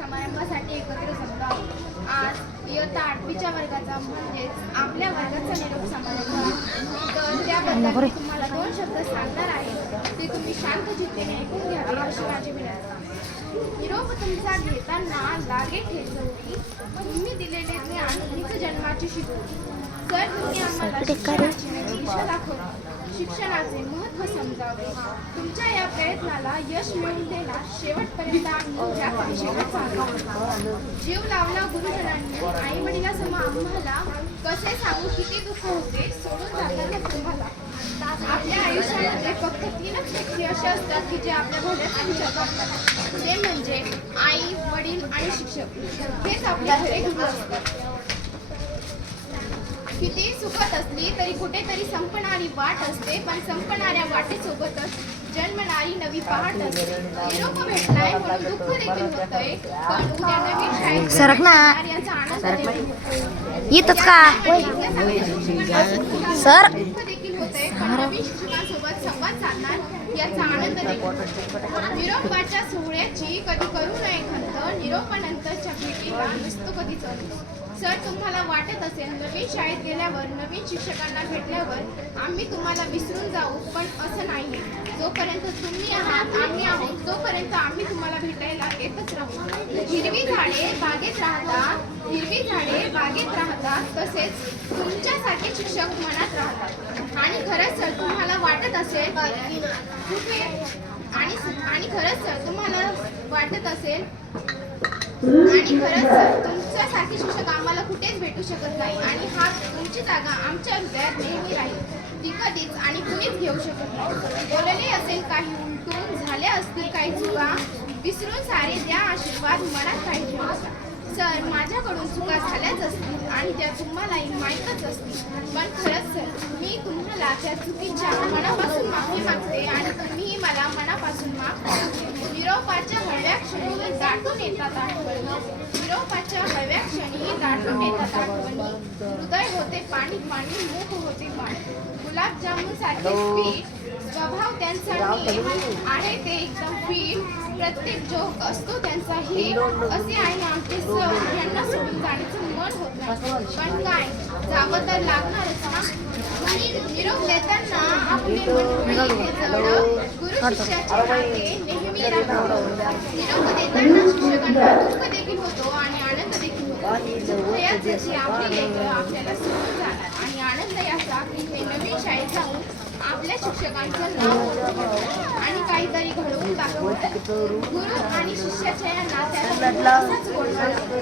समारंभासाठी एकत्र जमलो आहोत। आज इयत्ता 8वीच्या वर्गाचा म्हणजेच आपल्या वर्गाचा निरोप समारंभ आहे। तर त्याबद्दल मी तुम्हाला 2 शब्द सांगणार आहे, ते तुम्ही शांत चित्तेने ऐकून घ्यावे अशी माझी विनंती। निरोप तुमचा घेताना लागे ठेचवली, तुम्ही दिलेले ज्ञान हीच जन्माची शिकवली। तर तुम्ही आम्हाला शिक्षणाची नवी दिशा दाखवली, शिक्षणाचे महत्त्व समजावे। तुमच्या या प्रयत्नाला यश मिळवून देणार शेवटपर्यंत आम्ही या परीक्षेला चालू। जीव लावला गुरुजनांनी, आई वडिलांसमोर आम्हाला कसे सांगू किती दुःख होते, सोडून जाताना तुम्हाला। आपल्या आयुष्यामध्ये फक्त 3च व्यक्ती असे असतात की जे आपल्या भल्यासाठी जगतात, ते म्हणजे आई, वडील आणि शिक्षक। हेच आपले खरे गुरु असतात। किती सुखत असली तरी कुठेतरी संपणारी वाट असते, पण संपणाऱ्या वाटेसोबतच जन्मणारी नवी पहाट असते। निरोप भेटलाय म्हणून दुःख देखील होतंय, पण उद्या नवीन शाळेत याचा आनंद देखील होतोय। येतच का सर दुःख देखील होतंय, पण नवीन शिक्षकांसोबत संवाद साधणार याचा आनंद देखील। निरोपाच्या सोहळ्याची कधी करू नये खंत, निरोपानंतरच्या भेटीला नसतो कधीच अंत। सर, तुम्हाला वाटत असेल नवीन शाळेत गेल्यावर, नवीन शिक्षकांना भेटल्यावर आम्ही तुम्हाला विसरून जाऊ, पण असं नाही। जोपर्यंत तुम्ही आहात आम्ही आहोत, तोपर्यंत आम्ही तुम्हाला भेटायला येतच राहू। हिरवी झाडे बागेत राहतात, हिरवी झाडे बागेत राहतात, तसेच तुमच्यासारखे शिक्षक मनात राहतात। आणि खरंच सर तुम्हाला वाटत असेल आणि खरंच सर तुम्हाला वाटत असेल आणि खरंच सर तुमच्यासारखे शिक्षक आम्हाला कुठेच भेटू शकत नाही, आणि हा तुमची जागा आमच्या हृदयात नेहमी राहील। ती कधीच आणि कुणीच घेऊ शकत नाही। बोलले असेल काही उलटून, झाल्या असतील काही चुका, विसरून सारे द्या आशीर्वाद, मनात काही ठेवू नका। सर, माझ्याकडून चुका झाल्याच असतील आणि त्या तुम्हालाही माहीतच असतील, पण खरंच सर मी तुम्हाला त्या चुकीच्या मनापासून माफी मागते आणि तुम्हीही मला मनापासून माफ करा। निरोपाच्या हळव्या क्षणी दाटून येतात आठवणी, निरोपाच्या हळव्या क्षणी दाटून येतात आठवणी। हृदय होते पाणी पाणी, मुख होते पाणी, गुलाबजामुन सारखे स्वीट, स्वभाव त्यांचा नीट आहे ते एकदम फिट, प्रत्येक जोक असतो त्यांचा हिट। असे आहे आमचे सर, यांना सोडून जाण्याचं मन होत नाही, पण काय जावं तर लागणारच ना। निरोप देताना आपले मन जवळ, गुरु शिष्याचे नाते नेहमी राहावं। निरोप देताना शिक्षकांना दुःख देखील होतो आणि आनंद देखील होतो। याची आपली लेकरं आपल्याला सोडून जाणार, आणि आनंद याचा की हे नवीन शाळेत जाऊन आपल्या शिक्षकांचं नाव आणि काहीतरी घडवून दाखवतात। गुरु आणि शिष्याच्या या नात्याला असाच गोडवा लागतो।